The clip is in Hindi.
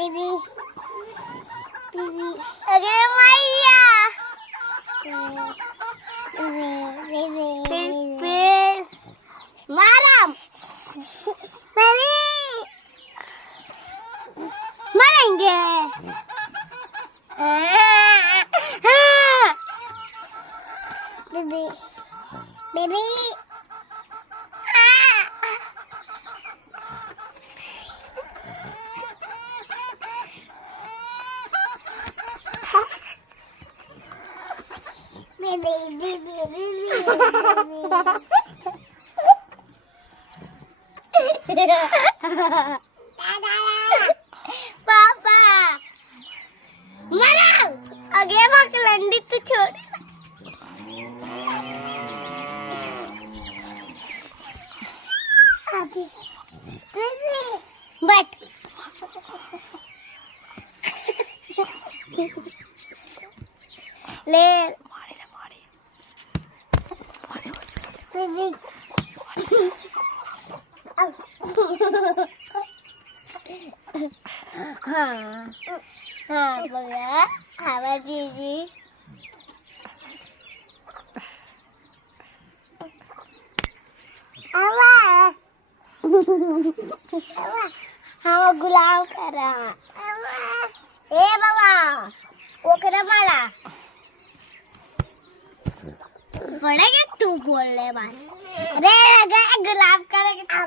Baby. Baby. अरे मैया. Baby. माराम. Baby. मारेंगे. Baby. Baby. पापा मरा आगे मकलंडी तो छोड़ बट ले हाँ हाँ बोला हवा जीजी हवा हाँ गुलाम करा ए बाबा वो करा मारा पड़ेगा तू बोलने बात अरे गुलाब करेगा तो